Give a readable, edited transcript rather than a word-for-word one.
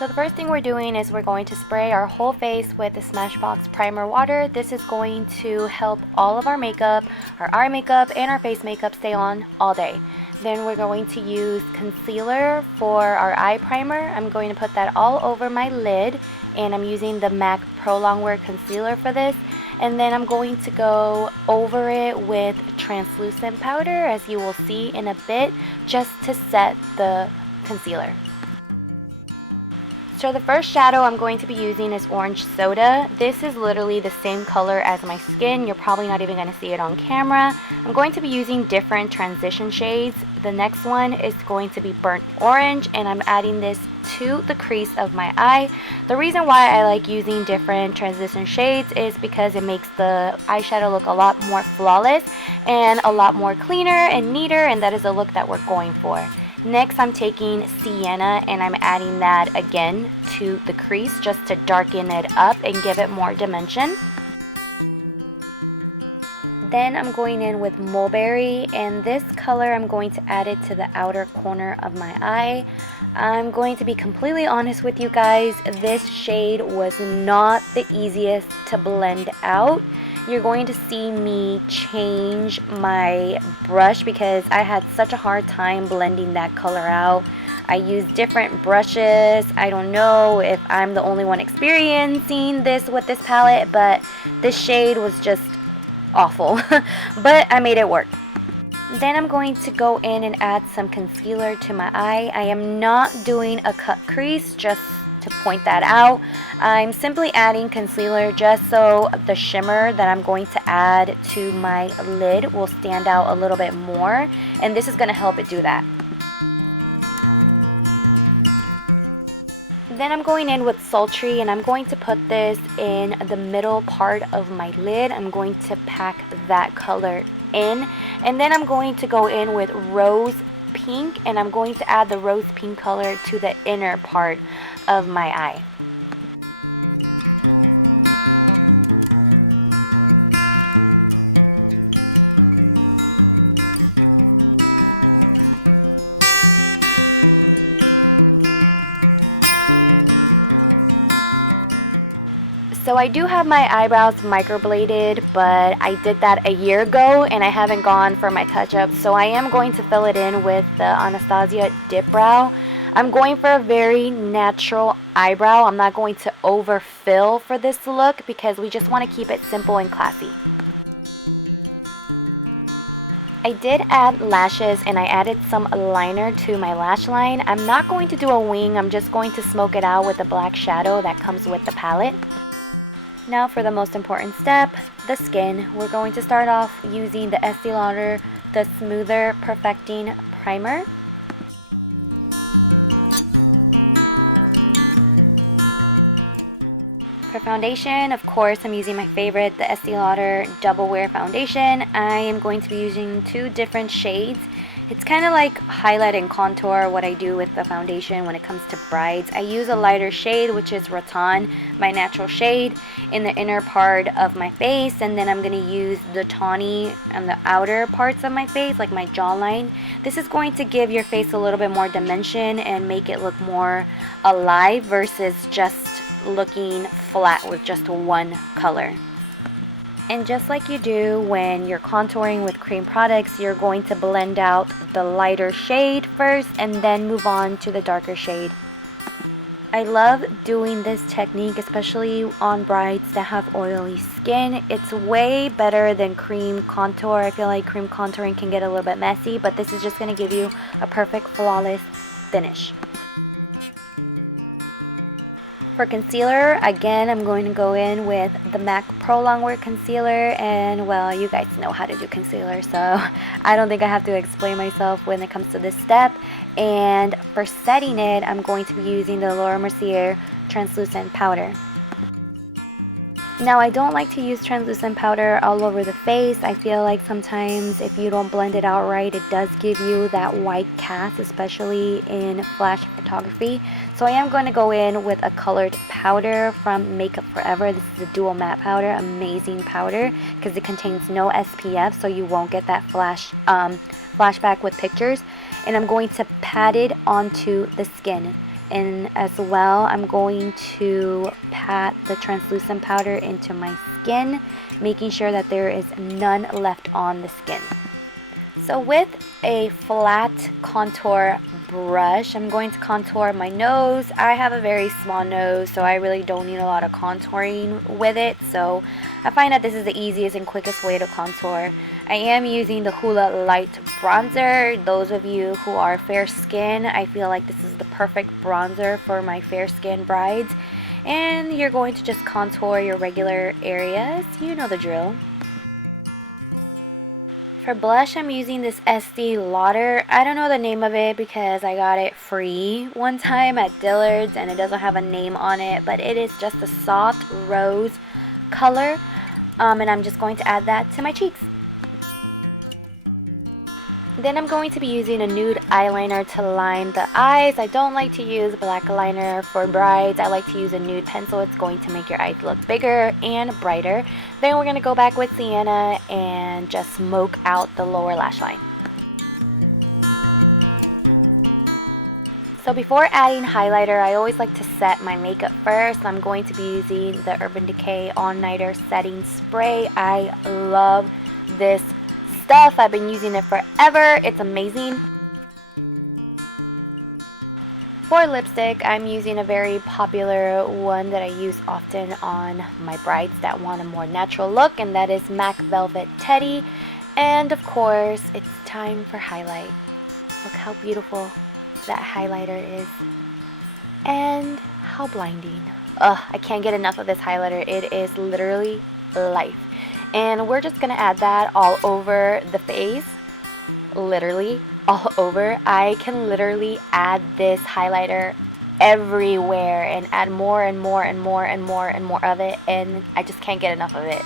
So the first thing we're doing is we're going to spray our whole face with the Smashbox Primer Water. This is going to help all of our makeup, our eye makeup, and our face makeup stay on all day. Then we're going to use concealer for our eye primer. I'm going to put that all over my lid, and I'm using the MAC Pro Longwear Concealer for this. And then I'm going to go over it with translucent powder, as you will see in a bit, just to set the concealer. So the first shadow I'm going to be using is Orange Soda. This is literally the same color as my skin. You're probably not even going to see it on camera. I'm going to be using different transition shades. The next one is going to be Burnt Orange, and I'm adding this to the crease of my eye. The reason why I like using different transition shades is because it makes the eyeshadow look a lot more flawless and a lot more cleaner and neater, and that is the look that we're going for. Next, I'm taking Sienna and I'm adding that again to the crease just to darken it up and give it more dimension. Then I'm going in with Mulberry, and this color I'm going to add it to the outer corner of my eye. I'm going to be completely honest with you guys, this shade was not the easiest to blend out. You're going to see me change my brush because I had such a hard time blending that color out. I used different brushes. I don't know if I'm the only one experiencing this with this palette, but this shade was just awful. But I made it work. Then I'm going to go in and add some concealer to my eye. I am not doing a cut crease, just to point that out. I'm simply adding concealer just so the shimmer that I'm going to add to my lid will stand out a little bit more, and this is going to help it do that. Then I'm going in with Sultry, and I'm going to put this in the middle part of my lid. I'm going to pack that color in, and then I'm going to go in with Rose Pink, and I'm going to add the rose pink color to the inner part of my eye. So I do have my eyebrows microbladed, but I did that a year ago and I haven't gone for my touch-up, so I am going to fill it in with the Anastasia Dip Brow. I'm going for a very natural eyebrow. I'm not going to overfill for this look because we just want to keep it simple and classy. I did add lashes, and I added some liner to my lash line. I'm not going to do a wing. I'm just going to smoke it out with the black shadow that comes with the palette. Now for the most important step, the skin. We're going to start off using the Estee Lauder The Smoother Perfecting Primer. For foundation, of course, I'm using my favorite, the Estee Lauder Double Wear Foundation. I am going to be using two different shades. It's kind of like highlight and contour what I do with the foundation when it comes to brides. I use a lighter shade, which is Rattan, my natural shade, in the inner part of my face, and then I'm going to use the tawny on the outer parts of my face, like my jawline. This is going to give your face a little bit more dimension and make it look more alive versus just looking flat with just one color. And just like you do when you're contouring with cream products, you're going to blend out the lighter shade first and then move on to the darker shade. I love doing this technique, especially on brides that have oily skin. It's way better than cream contour. I feel like cream contouring can get a little bit messy, but this is just going to give you a perfect flawless finish. For concealer, again, I'm going to go in with the MAC Pro Longwear Concealer, and well, you guys know how to do concealer, so I don't think I have to explain myself when it comes to this step. And for setting it, I'm going to be using the Laura Mercier Translucent Powder. Now, I don't like to use translucent powder all over the face. I feel like sometimes if you don't blend it out right, it does give you that white cast, especially in flash photography. So I am going to go in with a colored powder from Makeup Forever. This is a dual matte powder, amazing powder, because it contains no SPF, so you won't get that flashback with pictures. And I'm going to pat it onto the skin. And as well, I'm going to pat the translucent powder into my skin, making sure that there is none left on the skin. So with a flat contour brush, I'm going to contour my nose. I have a very small nose, so I really don't need a lot of contouring with it. So I find that this is the easiest and quickest way to contour. I am using the Hoola Light Bronzer. Those of you who are fair skin, I feel like this is the perfect bronzer for my fair skin brides. And you're going to just contour your regular areas. You know the drill. For blush, I'm using this Estee Lauder. I don't know the name of it because I got it free one time at Dillard's and it doesn't have a name on it, but it is just a soft rose color. And I'm just going to add that to my cheeks. Then I'm going to be using a nude eyeliner to line the eyes. I don't like to use black liner for brides. I like to use a nude pencil. It's going to make your eyes look bigger and brighter. Then we're going to go back with sienna and just smoke out the lower lash line. So before adding highlighter, I always like to set my makeup first. I'm going to be using the Urban Decay All Nighter Setting Spray. I love this stuff. I've been using it forever. It's amazing. For lipstick, I'm using a very popular one that I use often on my brides that want a more natural look, and that is MAC Velvet Teddy. And of course, it's time for highlight. Look how beautiful that highlighter is. And how blinding. Ugh, I can't get enough of this highlighter. It is literally life. And we're just going to add that all over the face. Literally all over. I can literally add this highlighter everywhere and add more and more and more and more and more of it, and I just can't get enough of it.